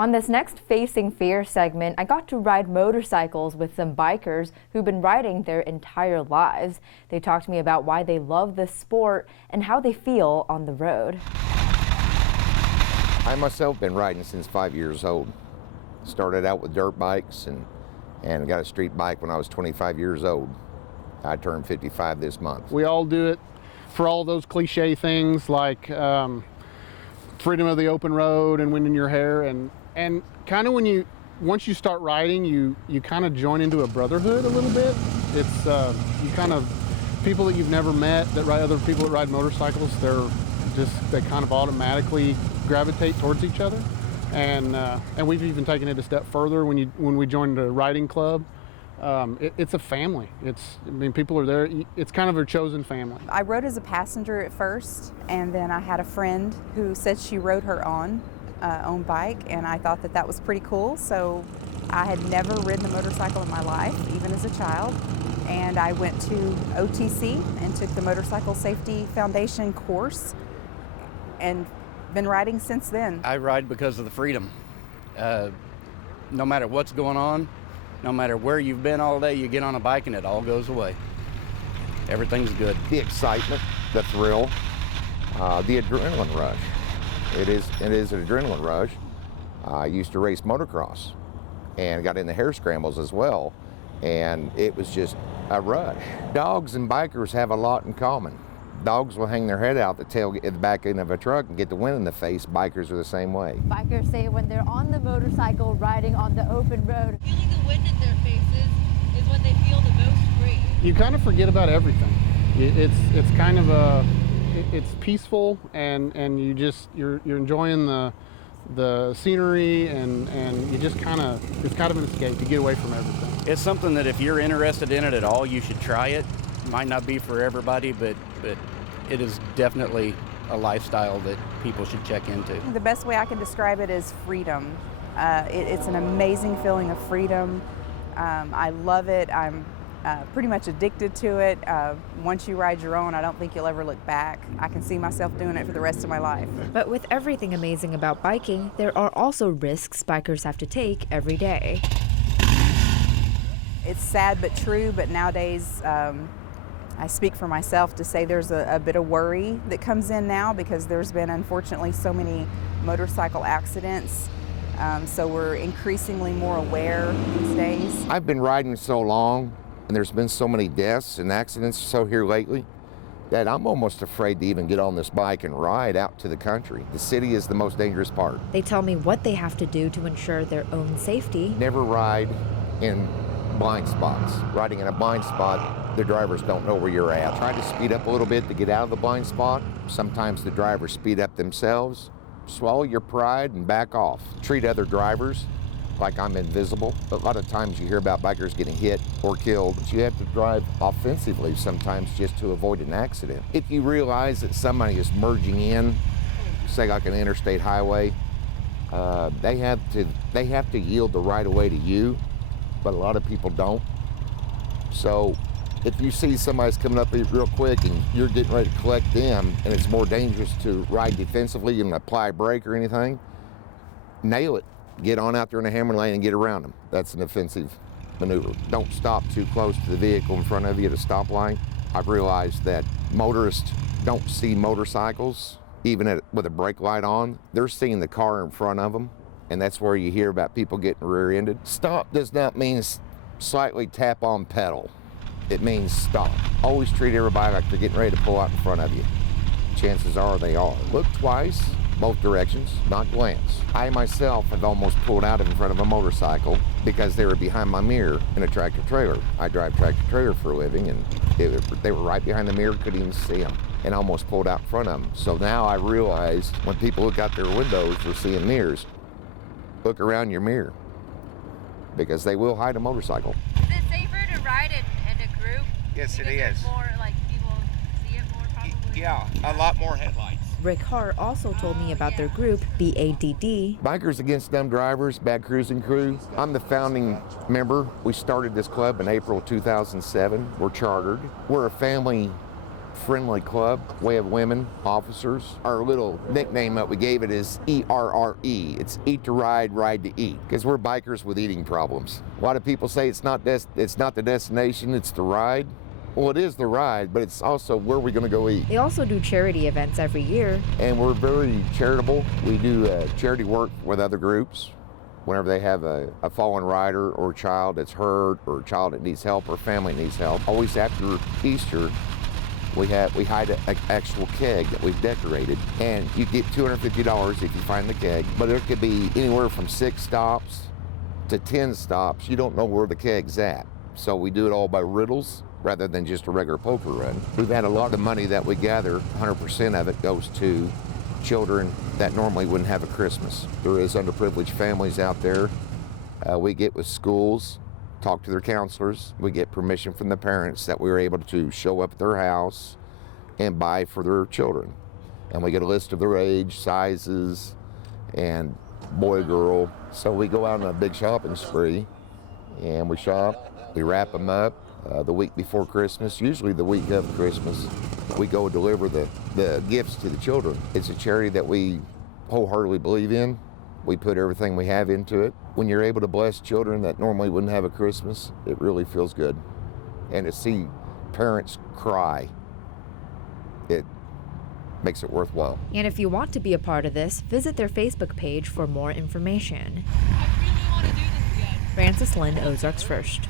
On this next Facing Fear segment, I got to ride motorcycles with some bikers who've been riding their entire lives. They talked to me about why they love this sport and how they feel on the road. I myself been riding since 5 years old. Started out with dirt bikes and got a street bike when I was 25 years old. I turned 55 this month. We all do it for all those cliche things like freedom of the open road and wind in your hair, and kind of once you start riding, you kind of join into a brotherhood a little bit. It's you kind of, people that you've never met that ride, other people that ride motorcycles, they kind of automatically gravitate towards each other. And we've even taken it a step further when we joined a riding club. It's a family. People are there. It's kind of a chosen family. I rode as a passenger at first, and then I had a friend who said she rode her own bike, and I thought that was pretty cool. So I had never ridden a motorcycle in my life, even as a child. And I went to OTC and took the Motorcycle Safety Foundation course, and been riding since then. I ride because of the freedom. No matter what's going on, no matter where you've been all day, you get on a bike and it all goes away. Everything's good. The excitement, the thrill, the adrenaline rush. It is an adrenaline rush. I used to race motocross and got in the hare scrambles as well, and it was just a rush. Dogs and bikers have a lot in common. Dogs will hang their head out the back end of a truck and get the wind in the face. Bikers are the same way. Bikers say when they're on the motorcycle riding on the open road, feeling the wind in their faces is when they feel the most free. You kind of forget about everything. It's kind of it's peaceful, and you're enjoying the scenery, and you just it's kind of an escape. You get away from everything. It's something that if you're interested in it at all, you should try it. Might not be for everybody, but it is definitely a lifestyle that people should check into. The best way I can describe it is freedom. It's an amazing feeling of freedom. I love it. I'm pretty much addicted to it. Once you ride your own, I don't think you'll ever look back. I can see myself doing it for the rest of my life. But with everything amazing about biking, there are also risks bikers have to take every day. It's sad but true, but nowadays, I speak for myself to say there's a bit of worry that comes in now because there's been, unfortunately, so many motorcycle accidents. So we're increasingly more aware these days. I've been riding so long, and there's been so many deaths and accidents here lately that I'm almost afraid to even get on this bike and ride out to the country. The city is the most dangerous part. They tell me what they have to do to ensure their own safety. Never ride in blind spots. Riding in a blind spot, the drivers don't know where you're at. Try to speed up a little bit to get out of the blind spot. Sometimes the drivers speed up themselves. Swallow your pride and back off. Treat other drivers like I'm invisible. A lot of times you hear about bikers getting hit or killed, but you have to drive offensively sometimes just to avoid an accident. If you realize that somebody is merging in, say like an interstate highway, they have to yield the right of way to you, but a lot of people don't. So if you see somebody's coming up real quick and you're getting ready to collect them, and it's more dangerous to ride defensively and apply a brake or anything, nail it. Get on out there in a hammer lane and get around them. That's an offensive maneuver. Don't stop too close to the vehicle in front of you at a stoplight. I've realized that motorists don't see motorcycles, even with a brake light on. They're seeing the car in front of them, and that's where you hear about people getting rear-ended. Stop does not mean slightly tap on pedal. It means stop. Always treat everybody like they're getting ready to pull out in front of you. Chances are they are. Look twice, both directions, not glance. I myself have almost pulled out in front of a motorcycle because they were behind my mirror in a tractor trailer. I drive tractor trailer for a living, and they were right behind the mirror, couldn't even see them, and almost pulled out in front of them. So now I realize when people look out their windows, they're seeing mirrors. Look around your mirror, because they will hide a motorcycle. Is it safer to ride in a group? Yes, it because is. there's more, like, people see it more probably? Yeah, a lot more headlights. Rick Hart also told me about their group, BADD. Bikers Against Dumb Drivers, Bad Cruising Crew. I'm the founding member. We started this club in April 2007. We're chartered. We're a family friendly club. We have women officers. Our little nickname that we gave it is ERRE. It's eat to ride, ride to eat, because we're bikers with eating problems. A lot of people say it's not the destination, it's the ride. Well, it is the ride, but it's also where we're going to go eat. They also do charity events every year. And we're very charitable. We do charity work with other groups. Whenever they have a fallen rider or a child that's hurt or a child that needs help or family needs help. Always after Easter, we hide an actual keg that we've decorated, and you get $250 if you find the keg. But it could be anywhere from 6 stops to 10 stops. You don't know where the keg's at. So we do it all by riddles rather than just a regular poker run. We've had a lot of money that we gather, 100% of it goes to children that normally wouldn't have a Christmas. There is underprivileged families out there. We get with schools, talk to their counselors. We get permission from the parents that we were able to show up at their house and buy for their children. And we get a list of their age, sizes, and boy, girl. So we go out on a big shopping spree and we shop, we wrap them up. The week before Christmas, usually the week of Christmas, we go deliver the gifts to the children. It's a charity that we wholeheartedly believe in. We put everything we have into it. When you're able to bless children that normally wouldn't have a Christmas, it really feels good. And to see parents cry, it makes it worthwhile. And if you want to be a part of this, visit their Facebook page for more information. I really want to do this again. Frances Lin, Ozarks First.